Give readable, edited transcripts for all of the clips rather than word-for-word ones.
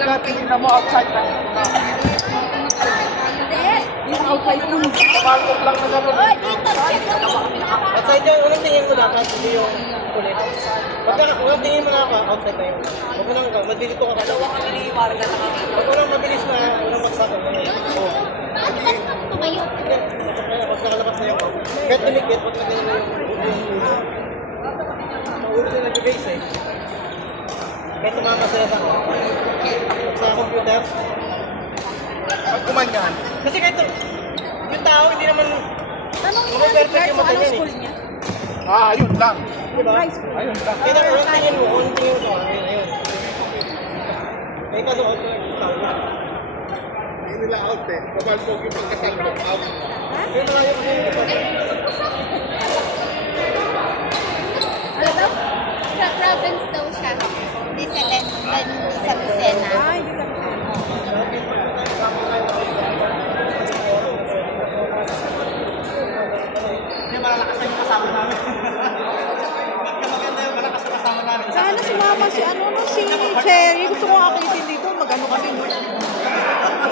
dagat, tingnan mo outside na. Yung outside na, barcode lang na gano'n. Outside yung unang tingin mo dapat, hindi yung kulit. Pagka unang tingin mo na ako, outside na yun. Huwag mo nang madilito ka kalawa kami ni Marga na kami. Huwag mo nang mabilis na unang magsakot na yun. Oo. Tumayo. Pag nakalabas na yun, kahit dumikit, pag naging yung ulo na nag-base eh. Kahit tumama sila sa computer. Pag kumanyan. Kasi kahit yung tao, hindi naman Tanong mo perfect yung mata anong niyan school eh. niya? Ayun lang. Diba? Ayun lang. Kaya na unang tingin mo, unang tingin mo, ayun. May kaso out na yung tao. Hindi nila out eh. Kabalpog yung pagkasal mo. Out. Kaya malayo kasi yung iba. Ano daw? Sa province daw siya. Hindi sa sa Lucena. Ay, hindi ka. Hindi, malalakas na yung kasama namin. Pagka maganda yung malakas na kasama namin. Sana si mama, si ano, no, si Cherry. Gusto ko akitin dito. Mag-ano kasi.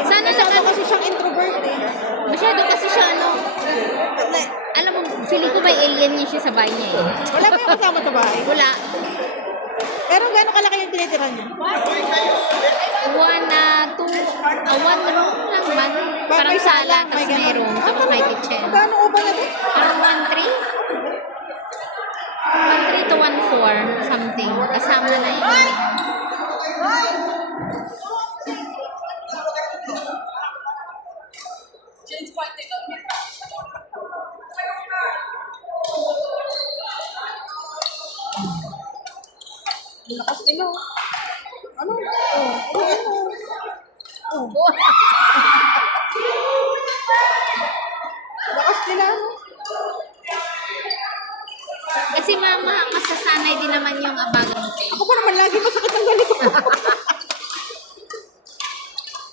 Sana lang Masyado kasi siyang introvert eh. Masyado kasi siya alam mo, feeling ko may alien niya siya sa bahay niya eh. Wala ba yung kasama sa bahay? Wala. Pero gano'ng kalaki yung tinitira niya? One room lang ba? Parang May sala, may tapos may ganun. room, tapos may kitchen. Magkano upa na doon? Parang 1.3? 1.3 to 1.4, something. Kasama na yun. Lakas nila. Ano? Oh. Lakas nila. Kasi mama, masasanay din naman yung abagang ko. Ako pa naman lagi masakit ang ganito.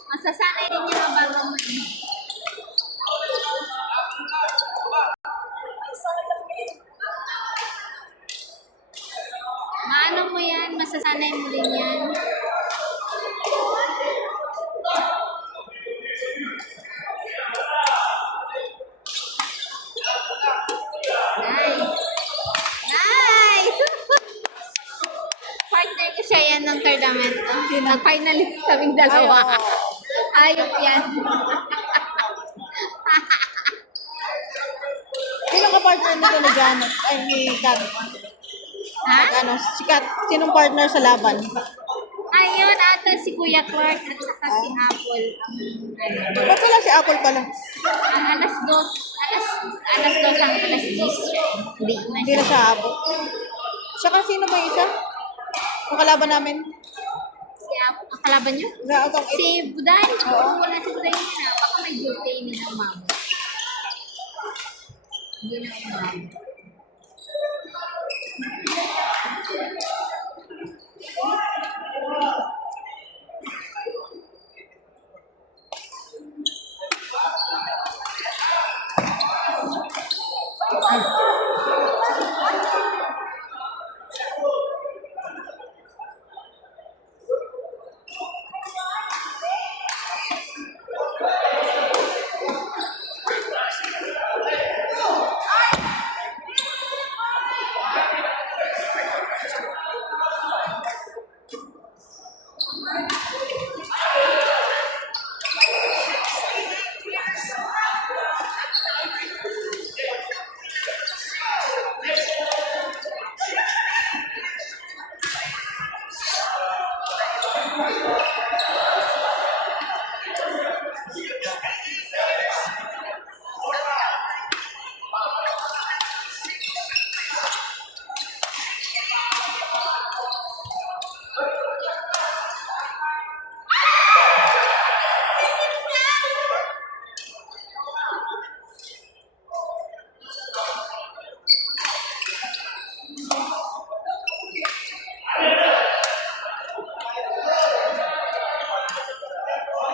Masasanay din yung abagang mo. Maano mo yan, masasanay mo din yan. Nice! Nice! Partner ko siya yan ng tournament. Nag-finalist kaming dalawa. Ayop yan. Sino ka partner nito ni Janet? Ay, ni Kat. Ha? Ano, si Kat. Sinong partner sa laban? Ayun, ata si Kuya Clark at saka si Apple. Ba't wala si Apple pala? Alas 2 ang alas 10 siya. Hindi na Hindi siya. na siya abot. Saka sino ba yung isa? Ang kalaban namin? Si Apple, ang kalaban niyo? Na, itong, Si Buday? Oo, wala si Buday na. Baka may duty ni ng mama. Hindi na umama.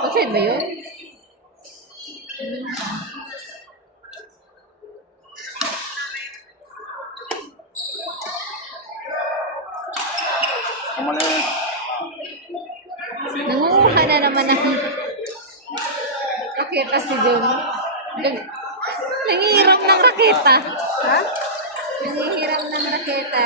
Outside ba yun? Kamali. Nangunguha na naman ng raketa si John. Nangihiram ng raketa. Ha? Nangihiram ng raketa.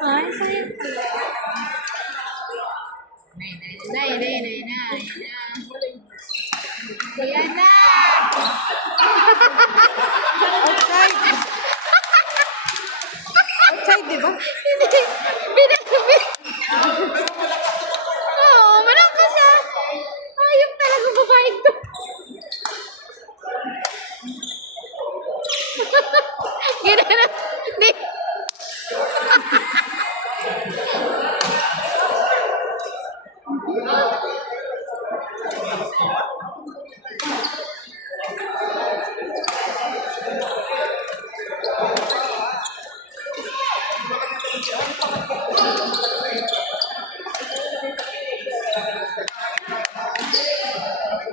Ay, sayang pala. Nay. Kuya na! Outside. Outside, di ba? Hindi. Oo, malakas siya. Ayok talaga babae to. Gina. Hindi.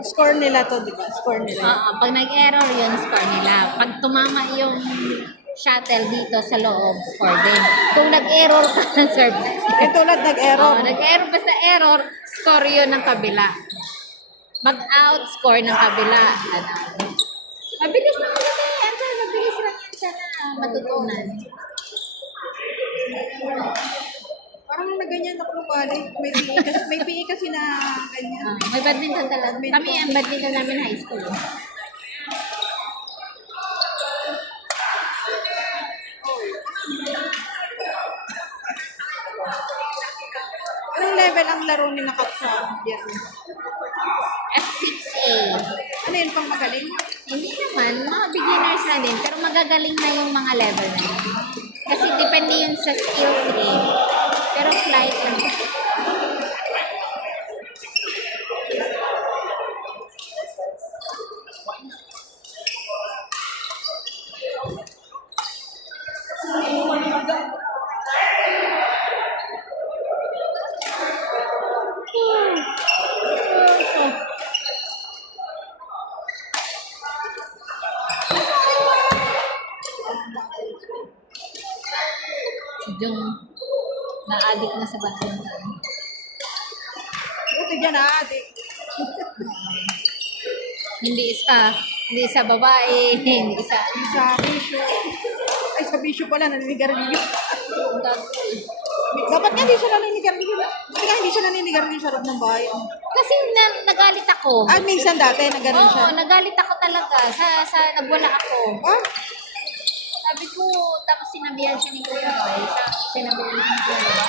Score nila to, di ba? Score nila. Oo, pag nag-error yun, score nila. Pag tumama yung shuttle dito sa loob, score din. Kung nag-error ka ng service, Eh, tulad nag-error. nag-error basta error, score yun ng kabila. Mag-out, score ng kabila. Ano? Mabilis naman ito yan. Mabilis lang yan siya na matutunan. Parang na ganyan ako balik. May PE kasi na ganyan. May badminton talaga. Kami ang badminton namin high school. Anong level ang laro ni Nakat sa yan? F6A. Ano yun pang magaling? Hindi naman, mga beginners na din. Pero magagaling na yung mga level na yun. Kasi depende yun sa skills eh. Pero flight lang. Si Jung, na-addict na sa badminton. Buti dyan ate. Hindi isa babae, hindi isa Sa bisyo. Ay, sa bisyo pala, naninigarilyo. ang gagawin. Dapat nga hindi siya naninigarilyo. Kaya hindi siya naninigarilyo sa loob ng bahay. Kasi nagalit ako. Ah, minsan dati, na ganun siya. Oo, nagalit ako talaga sa nagwala ako. Ah, Sabi ko, tapos sinabihan siya ni Kuya Roy, sinabihan niya ni Kuya Roy.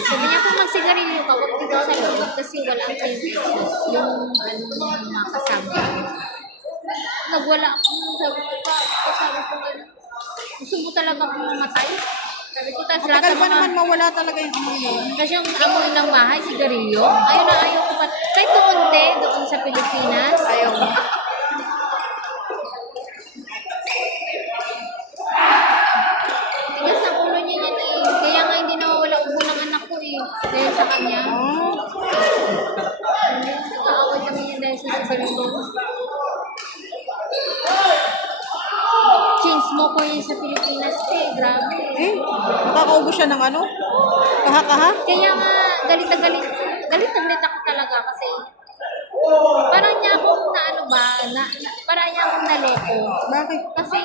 Sabi niya, kung magsigarilyo ka, huwag dito sa loob kasi walang privileges. Yung mga kasama. Nagwala ako. Sabi ko, gusto mo talaga akong mamatay? Sabi ko, tapos lahat matagal ng pa mga... naman mawala talaga yung amoy yun. Kasi yung amoy ng bahay, sigarilyo. Ayaw ko pa. Kahit doon sa Pilipinas. Ayaw mo. Tigas ang ulo niya yan eh. Kaya nga hindi nawawala ubo ng anak ko eh. Dahil sa kanya. Nag-aaway kami niya dahil sa sigarilyo. Chain smoker yun sa Pilipinas eh. Grabe. Eh, nakakaubos siya ng ano? Kaha-kaha? Kaya nga, galit na galit. Galit na galit ako talaga kasi parang niya akong parang niya akong naloko. Bakit? Kasi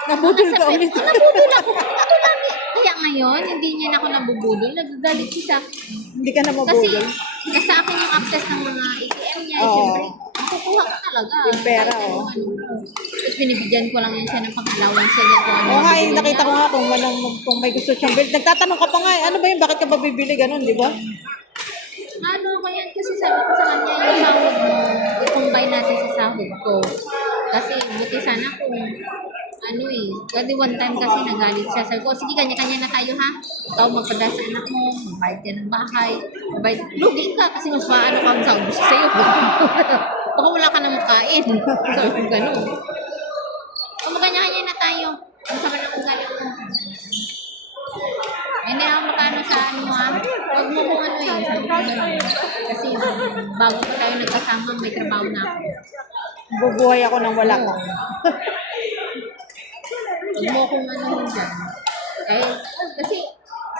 Nabudol ka ulit. nabudol ako. Ako lagi. Kaya ngayon, hindi niya na ako nabubudol. Nagagalit siya sa akin. Hindi ka na Kasi mabudol. nasa akin yung access ng mga ATM niya. Oo. Siyempre, makukuha ko talaga. Yung pera, Kahit oo. ano. Tapos binibigyan ko lang yan siya ng pang-allowance niya. Kung ano Oo nga, eh, bibili nakita ko niya. nga kung may gusto siyang bill. Nagtatanong ka pa nga, ano ba yun? Bakit ka ba bibili? Ganun, di ba? Ano ba yan? Kasi sabi ko sa kanya, yung sahod mo, i-combine natin sa sahod ko. Kasi buti sana kung kasi one time kasi nagalit siya. Sabi ko, sige, kanya-kanya na tayo ha. Ikaw magpadala sa anak mo, magbayad ka ng bahay, lugi ka kasi mas maano ka ang sahod gusto sa'yo. Baka wala ka na makain. Sabi ko, gano'n. O magkanya-kanya na tayo. Masama na kung galit mo. mo sa ano ha, huwag mo kung ano eh, sabi ko gano'n. Kasi bago pa tayo nagkasama, may trabaho na ako. Bubuhay ako nang wala ka. Huwag mo kung ano dyan. Kasi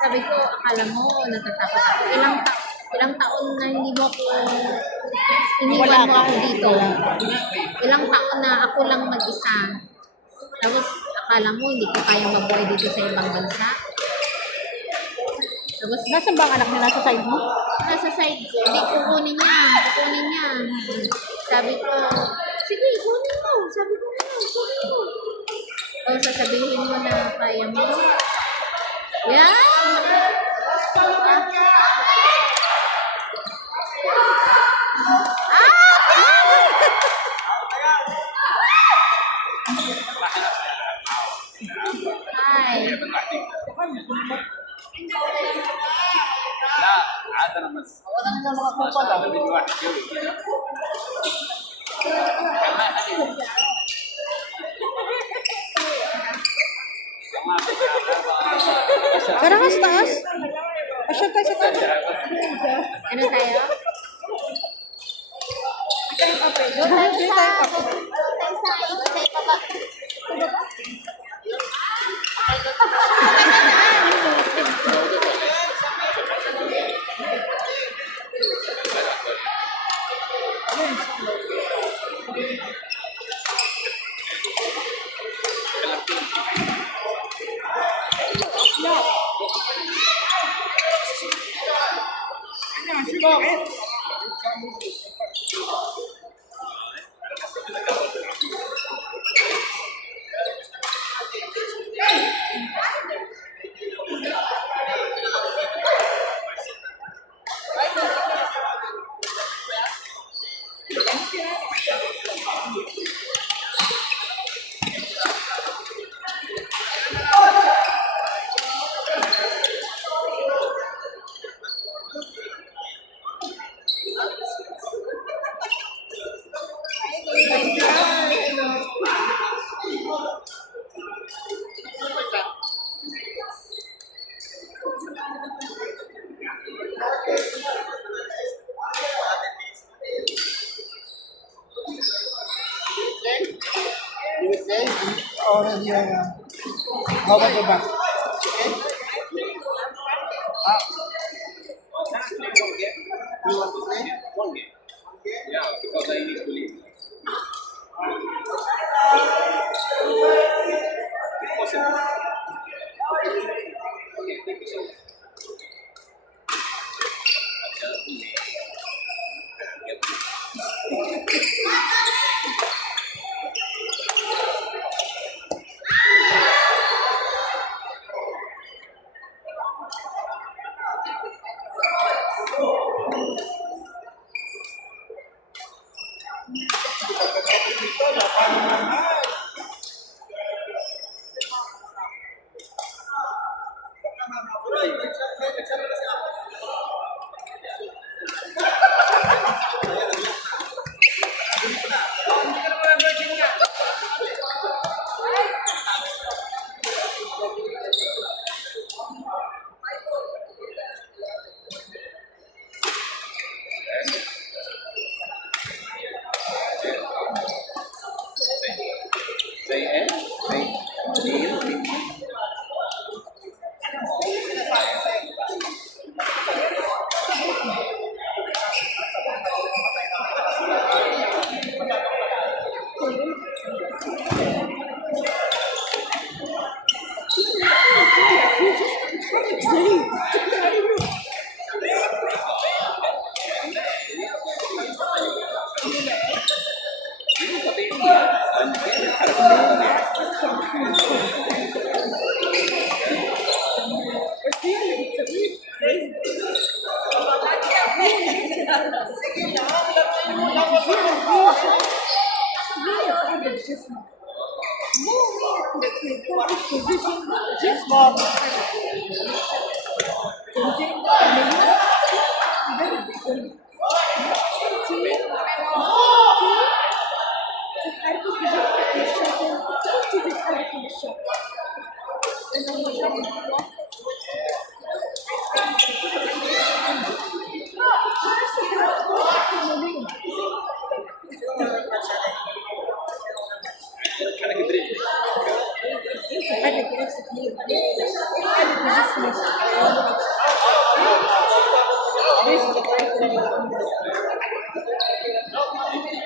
sabi ko, akala mo, natatakot ako. Ilang taon na hindi mo ako, iniwan mo ako dito. Ilang taon na ako lang mag-isa. Tapos, akala mo, hindi ko kayang mabuhay dito sa ibang bansa. Tapos, Nasaan ba ang anak niya? Nasa side mo? nasa side ko, hindi kukunin niya. Sabi ko, sige, kunin mo. Sabi ko, kunin mo. O, sasabihin mo na kaya mo. Yeah! Hi. لا عاد انا بس واحد جوي كذا ما يخلي Tara nga sa taas. Asyad tayo sa taas. Ano tayo? Doon tayo pa. Sa ibaba. Orange yung bawat iba. You want to play? One game. Yeah, because I need to leave. Possible. Okay, thank you so much. Say eh? Say deal?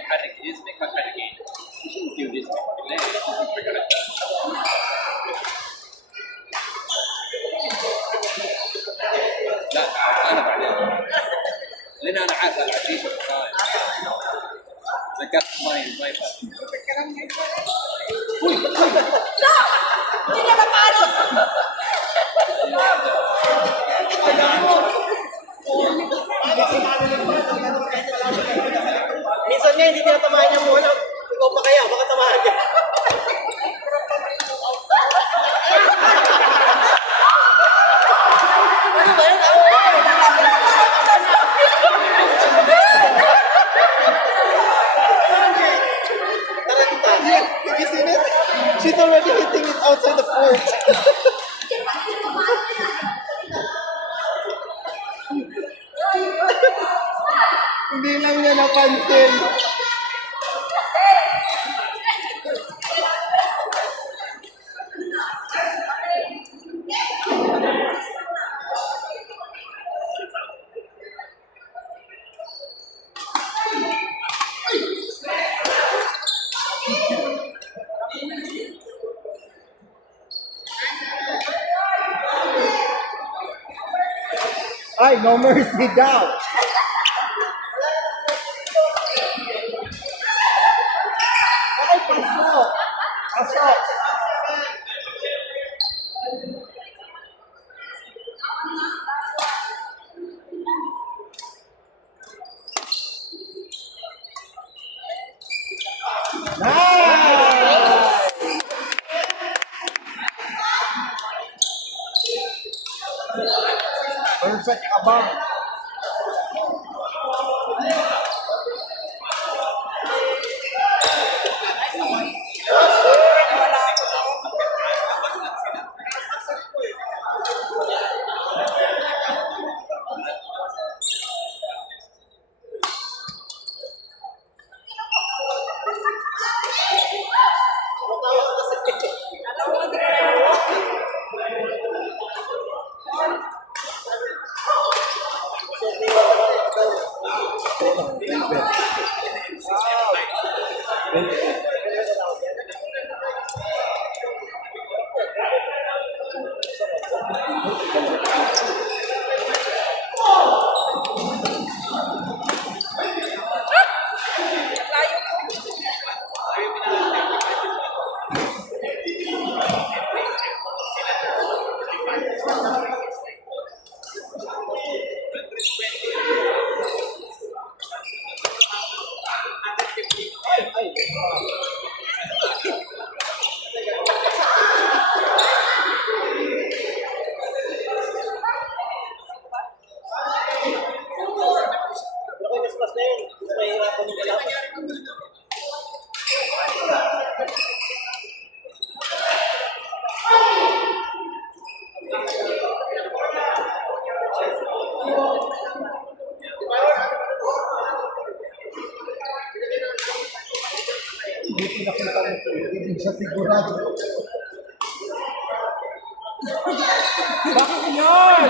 حرك جسمك وحركين شيل جسمك لا انا بعدين لان انا عارف العشيش والخاين ذكرت ما يفهم Minsan nga, hindi tinatamaan yung muna. Ikaw pa kaya, baka tamahan ka. Ano ba yun? Have you seen it? She's already hitting it outside the fort. Hindi lang niya napansin. Ay, no mercy daw. Ay, pasok. Pasok. Nice! Perfect abang. Hindi pinakita mo ito. Hindi siya sigurado. Bakit yun?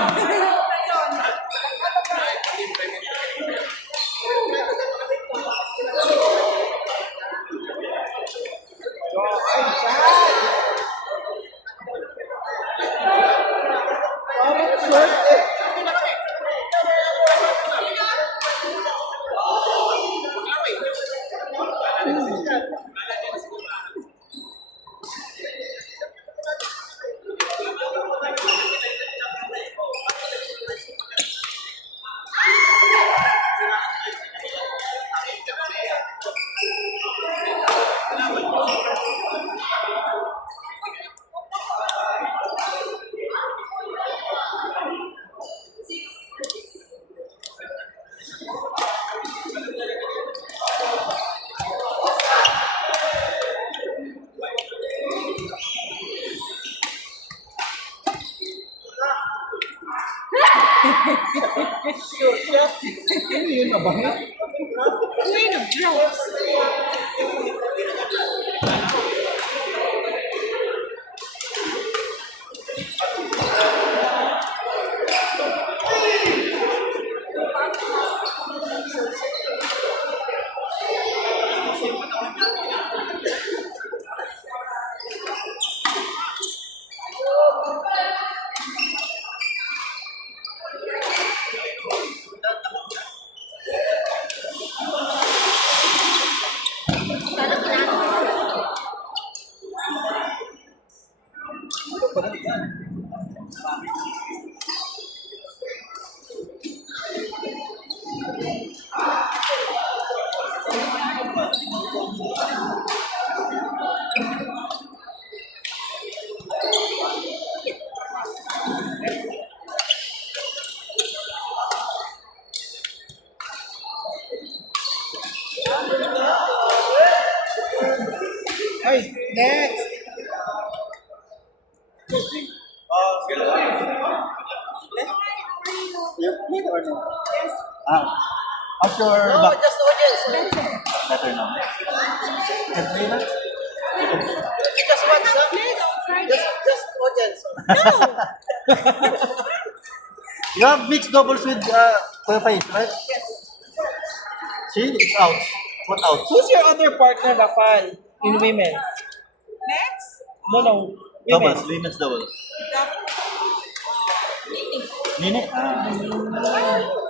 Parang short eh. Ano yun, abangit? Queen of Drops. You play or no? How's your No, back? just audience. Better now. Can play that? Just watch, huh? Just audience. You have mixed doubles with Kuya Faiz, right? See, it's out. What out? Who's your other partner, Bafal, in women? Next? No, Doubles, women. women's doubles. Nini? Ah.